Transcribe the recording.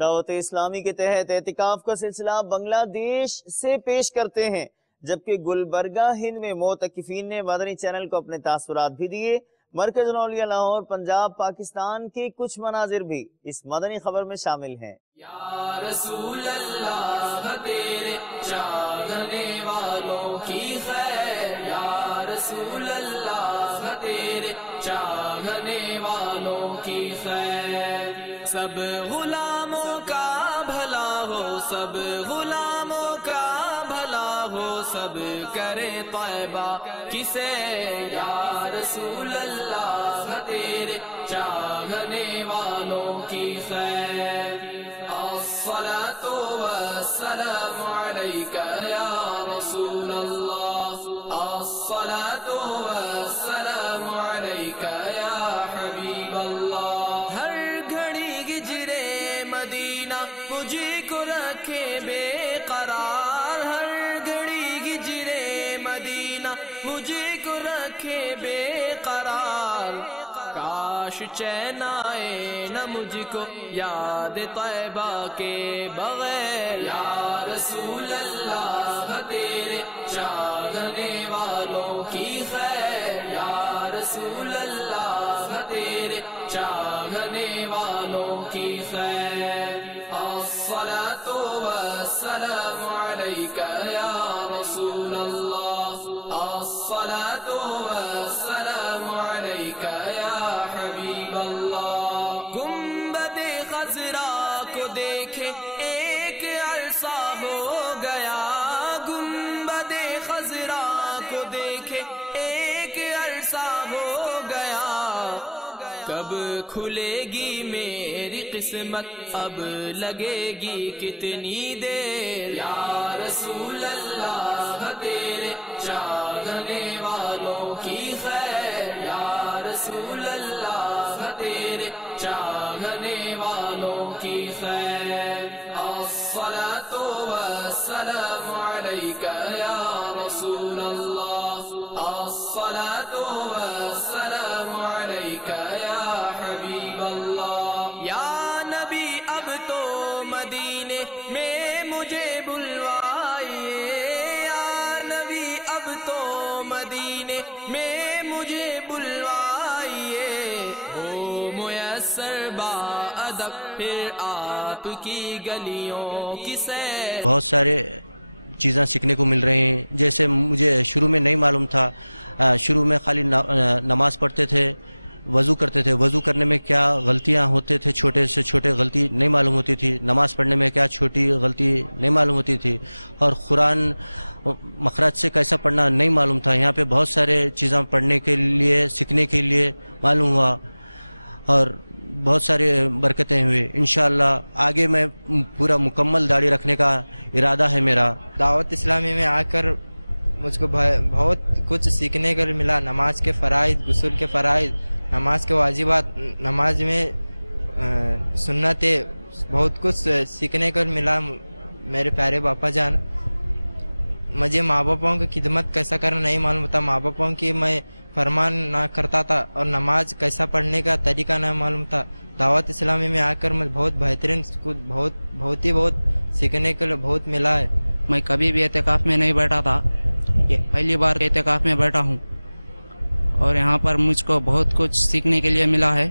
دعوت اسلامی کے تحت اعتکاف کا سلسلہ بنگلہ دیش سے پیش کرتے ہیں، جبکہ گلبرگہ ہند میں معتکفین نے مدنی چینل کو اپنے تاثرات بھی دیے۔ مرکز نولیہ لاہور پنجاب پاکستان کے کچھ مناظر بھی اس مدنی خبر میں شامل ہیں۔ یا رسول اللہ تیرے چاہنے والوں کی خیر، یا رسول اللہ تیرے چاہنے والوں کی خیر، سب غلاموں کا بھلا ہو، سب غلاموں کا بھلا ہو، سب کرے طیبہ کسے، یا رسول اللہ تیرے چاہنے والوں کی خیر، الصلاة والسلام علیک یا رسول اللہ، الصلاة والسلام علیک یا حبیب اللہ، ہر گھڑی ہجرے مدینہ مجھے کو رکھے بے قرار، ہر گھڑی ہجرے مدینہ مجھے کو رکھے بے قرار، کاش چین آئے نہ مجھ کو یاد طیبہ کے بغیر، یا رسول اللہ تیرے چاہنے والوں کی خیر، یا رسول اللہ تیرے چاہنے والوں کی خیر، الصلاة والسلام علیک یا رسول اللہ، الصلاة والسلام علیک یا حبیب اللہ، گنبد خضرا کو دیکھے ایک عرصہ ہو گیا، گنبد خضرا کو دیکھے ایک عرصہ ہو گیا، کب کھلے گی میری قسمت اب لگے گی کتنی دیر، یا رسول اللہ تیرے چاہنے والوں کی خیر، یا رسول اللہ تیرے چاہنے والوں کی خیر، الصلاة والسلام علیک یا رسول اللہ، الصلاة والسلام علیک یا حبیب اللہ، یا نبی اب تو مدینے میں مجھے بلوائیے، یا نبی اب تو مدینے میں مجھے بلوائیے، ہو میسر با ادب پھر آپ کی گلیوں کی سیر۔ بہت سارے چیزیں سیکھنے کو مل رہے ہیں، جیسے مجھے شروع میں نہیں معلوم تھا، شروع میں خالی نماز پڑھتے تھے، وضو کرتے تھے، وضو کرنے میں کیا غلطیاں ہوتے تھے، چھوٹے سے چھوٹے غلطی نہیں معلوم ہوتی تھی، نماز پڑھنے میں کیا چھوٹی غلطی نہیں معلوم ہوتی تھی، اور قرآن مخرج سے کیسا پڑھنا نہیں معلوم تھا۔ یہاں پہ بہت سارے چیزیں پڑھنے کے لیے، سیکھنے کے لیے معلوم ہوا، اور بہت ساری برکتیں ہوئی۔ انشاءاللہ آگے میں پورا مکمل داڑھی رکھنے کا ارادہ ہے میرا۔ دعوت اسلامی میں آ کر مجھ کو بہت کچھ سیکھنے کو ملا، نماز کے فرائض، غسل کے فرائض، نماز کے واجبات، نماز میں سنتیں، بہت کچھ سیکھنے کو ملا۔ میرے پیارے باپا جان، مجھے ماں باپوں کی خدمت کیسا کرنا نہیں معلوم تھا، ماں باپوں کی میں فرمان نہ کرتا تھا، اور نماز کیسا پڑھنے کا طریقہ نہ معلوم تھا۔ دعوت اسلامی میں آ کر مجھے بہت بہترین کچھ بہت سیکھنے کے لیے بہت ملا ہے۔ میں کبھی بھی اعتکاف میں نہیں بیٹھا تھا، یہ پہلی بار اعتکاف میں بیٹھا ہوں، اور یہاں پر مجھ کو بہت کچھ سیکھنے کے لیے ملا ہے۔